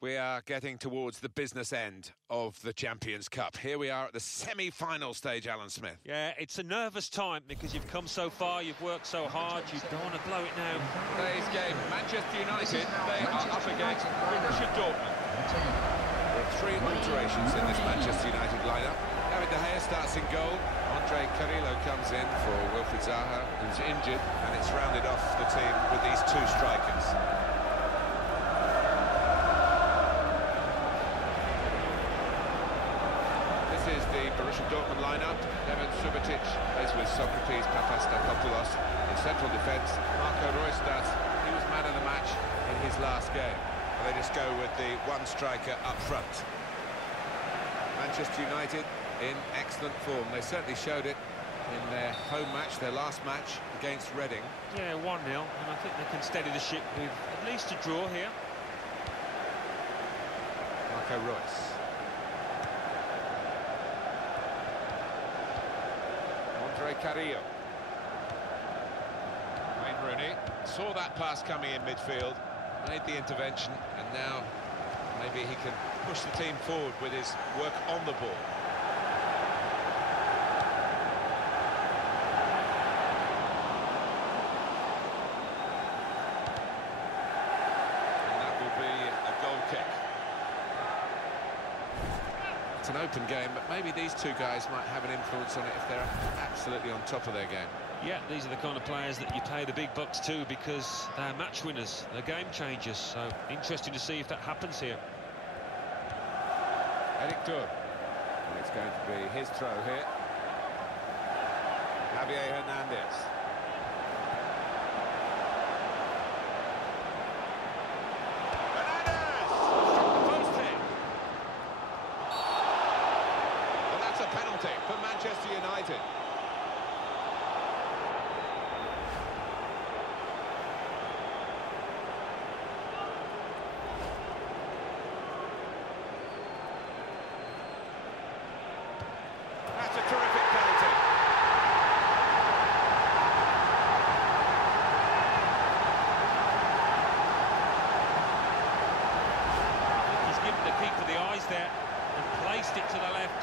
We are getting towards the business end of the Champions Cup. Here we are at the semi-final stage, Alan Smith. Yeah, it's a nervous time because you've come so far, you've worked so hard, you don't want to blow it now. Today's game, Manchester United, they are up against Borussia Dortmund. There are three alterations in this Manchester United lineup. David De Gea starts in goal. Andre Carrillo comes in for Wilfried Zaha, who's injured, and it's rounded off the team with these two strikers. This is the Borussia Dortmund lineup. Neven Subotic plays with Socrates Papastapopoulos in central defence. Marco Reus starts. He was man of the match in his last game. And they just go with the one striker up front. Manchester United in excellent form. They certainly showed it in their home match, their last match against Reading. Yeah, 1-0, and I think they can steady the ship with at least a draw here. Marco Reus. Andre Carrillo. Wayne Rooney saw that pass coming in midfield, made the intervention, and now maybe he can push the team forward with his work on the ball. And that will be a goal kick. It's an open game, but maybe these two guys might have an influence on it if they're absolutely on top of their game. Yeah, these are the kind of players that you pay the big bucks to because they're match winners, they're game changers, so interesting to see if that happens here. Eric Tur. And it's going to be his throw here. Javier Hernandez. Hernandez! Struck the post here. Well, that's a penalty for Manchester United. That's a terrific penalty. He's given the keeper the eyes there and placed it to the left.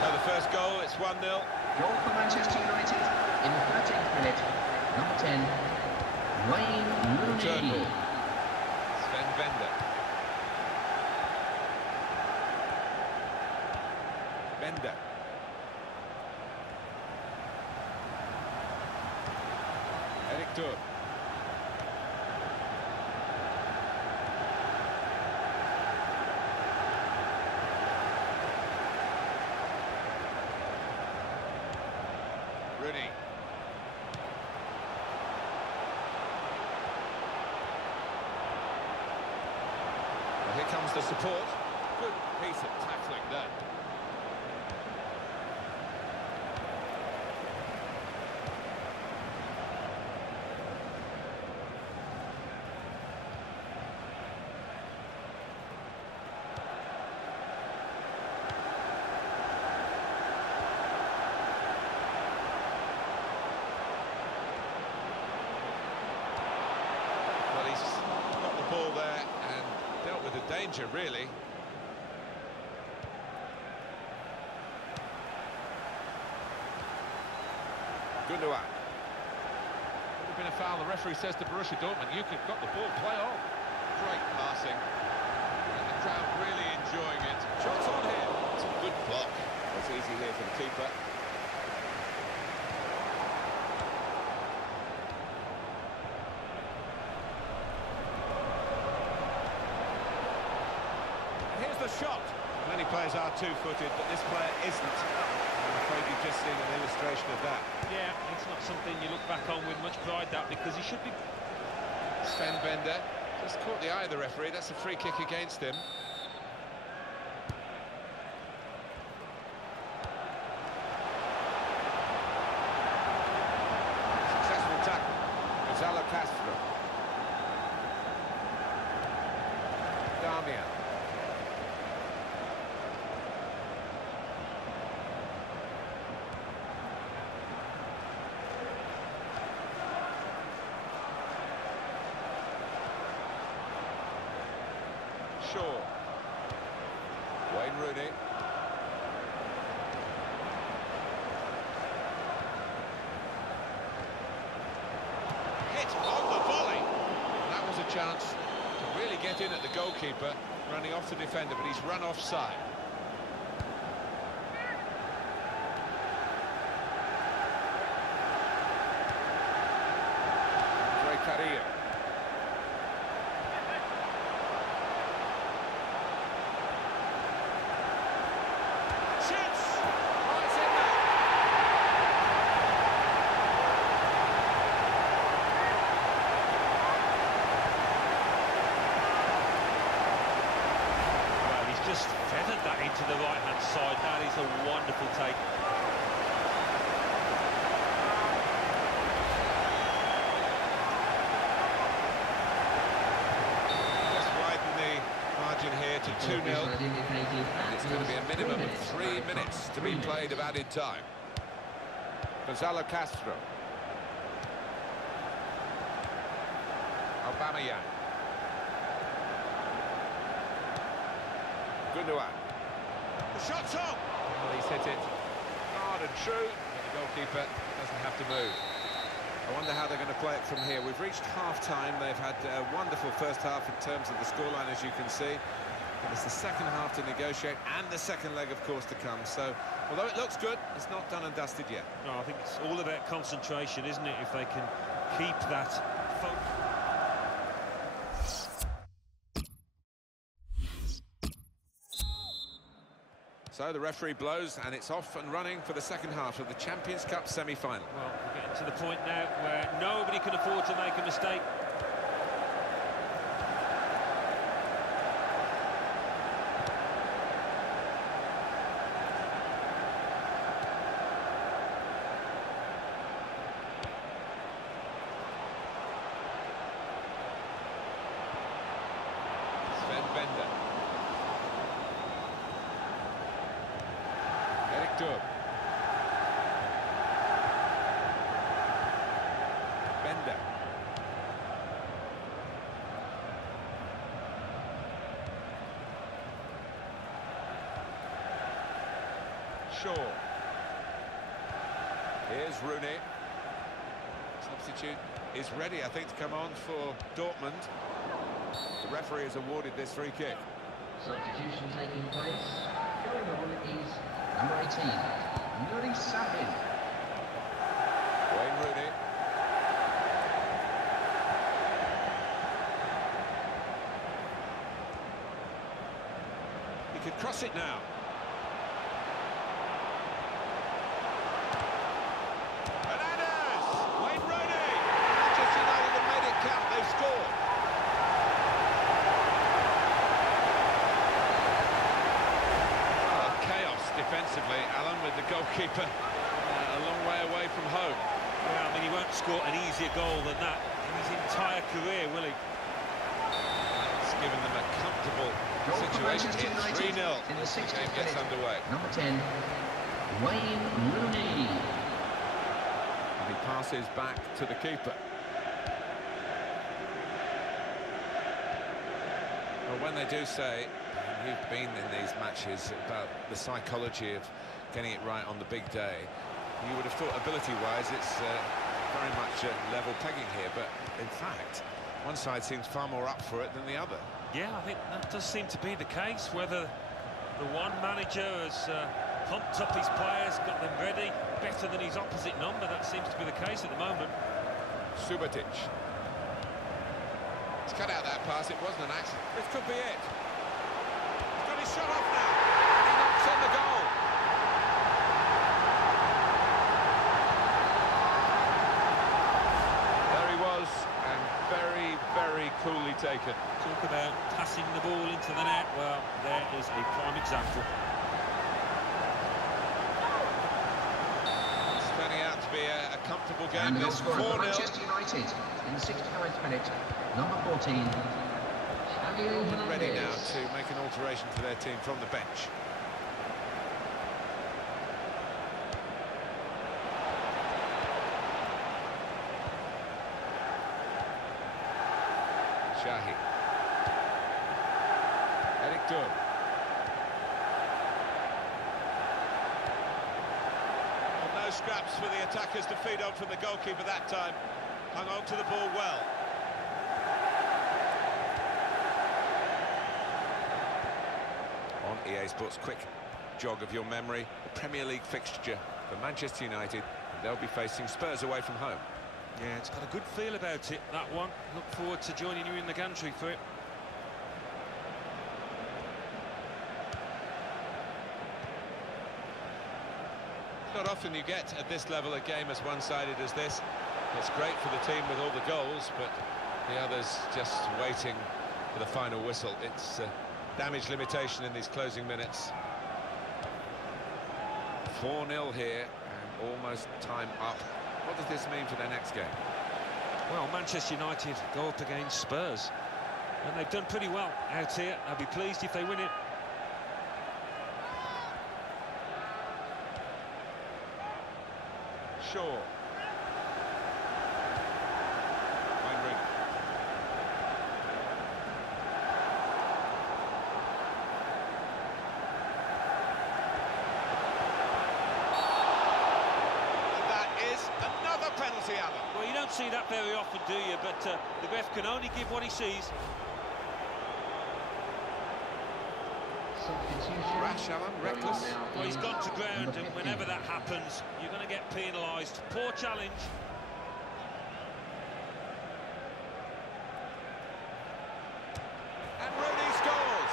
So the first goal, it's 1-0. Goal for Manchester United in the 13th minute. Number 10, Wayne Rooney. Sven Bender. Bender. Eric Tur. Rooney. Well, here comes the support. Good piece of tackling there. Well, he's got the ball there and dealt with the danger, really. Gundogan. Would have been a foul. The referee says to Borussia Dortmund, you could got the ball, play on. Great passing. And the crowd really enjoying it. Shots on here. It's a good block. It's easy here for the keeper. Here's the shot. Many players are two-footed, but this player isn't. I'm afraid you've just seen an illustration of that. Yeah, it's not something you look back on with much pride, that, because he should be... Sven Bender just caught the eye of the referee. That's a free kick against him. Successful tackle. Gonzalo Castro. Damian. Shaw. Wayne Rooney. Hit on the volley. That was a chance to really get in at the goalkeeper, running off the defender, but he's run offside. Carrillo. Shoots! Oh, it's in there. Well, he's just feathered that into the right-hand side. That is a wonderful take. Here to 2-0. It's going to be a minimum of 3 minutes to be played of added time. Gonzalo Castro. Aubameyang. Gundogan. The shot's on. Well, he's hit it hard and true, but the goalkeeper doesn't have to move. I wonder how they're going to play it from here. We've reached half-time. They've had a wonderful first half in terms of the scoreline, as you can see. But it's the second half to negotiate, and the second leg, of course, to come. So, although it looks good, it's not done and dusted yet. No, I think it's all about concentration, isn't it? If they can keep that focus. So the referee blows, and it's off and running for the second half of the Champions Cup semi-final. Well, we're getting to the point now where nobody can afford to make a mistake. Bender. Eric Dub. Bender. Shaw. Here's Rooney. Substitute is ready, I think, to come on for Dortmund. The referee has awarded this free kick. Substitution taking place. Going on is number 18, Nuri Sahin. Wayne Rooney. He could cross it now. Hernandez! Wayne Rooney! Manchester United have made it count. They've scored. Defensively, Alan, with the goalkeeper a long way away from home. Well, I mean, he won't score an easier goal than that in his entire career, will he? It's given them a comfortable situation here. 3-0 as the game gets underway. Number 10, Wayne Rooney. And he passes back to the keeper. Well, when they do say, you've been in these matches, about the psychology of getting it right on the big day, you would have thought ability-wise it's very much level pegging here, but in fact one side seems far more up for it than the other. Yeah, I think that does seem to be the case. Whether the one manager has pumped up his players, got them ready better than his opposite number, that seems to be the case at the moment. Subotic. He's cut out that pass. It wasn't an accident. This could be it. He's shot off now, and he knocks in the goal. There he was, and very, very coolly taken. Talk about passing the ball into the net. Well, there is a prime example. It's turning out to be a comfortable game. And the This score 4-0. for Manchester United in the 69th minute, number 14. Ready now to make an alteration for their team from the bench. Shahi. understood. Well, no scraps for the attackers to feed on from the goalkeeper that time. Hung on to the ball well. On EA Sports, quick jog of your memory. The Premier League fixture for Manchester United. They'll be facing Spurs away from home. Yeah, it's got a good feel about it, that one. Look forward to joining you in the gantry for it. Not often you get at this level a game as one-sided as this. It's great for the team with all the goals, but the others just waiting for the final whistle. It's damage limitation in these closing minutes. 4-0 here, and almost time up. What does this mean for their next game? Well, Manchester United go up against Spurs, and they've done pretty well out here. I'll be pleased if they win it. Shaw. Wayne Rooney. And that is another penalty, Alan. Well, you don't see that very often, do you? But the ref can only give what he sees. Rash, Alan, reckless. Well, he's gone to ground, and whenever that happens, you're going to get penalised. Poor challenge. And Rooney scores!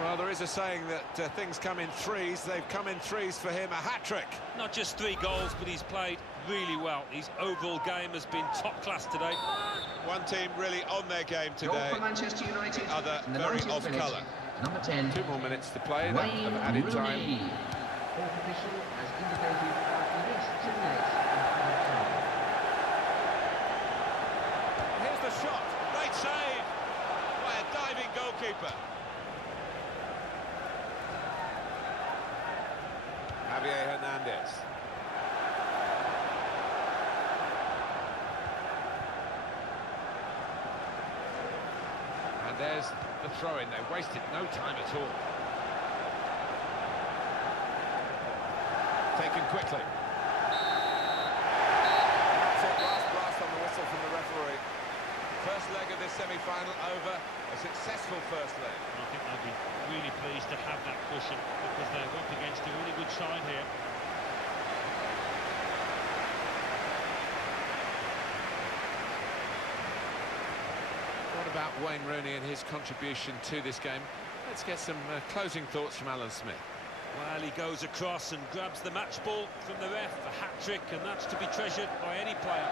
Well, there is a saying that things come in threes. They've come in threes for him, a hat-trick. Not just 3 goals, but he's played really well. His overall game has been top class today. One team really on their game Goal today, for Manchester United. the other in the very 90th off minute. colour. Number 10. 2 more minutes to play, of Wayne added time. Rooney. Fourth official has indicated at least 2 minutes. Here's the shot. Great save by a diving goalkeeper. Javier Hernandez. And there's the throw-in. They wasted no time at all. Taken quickly. That's it, last blast on the whistle from the referee. First leg of this semi-final over. A successful first leg. I think they'll be really pleased to have that cushion, because they're up against a really good side here. What about Wayne Rooney and his contribution to this game? Let's get some closing thoughts from Alan Smith. Well, he goes across and grabs the match ball from the ref, a hat-trick, and that's to be treasured by any player.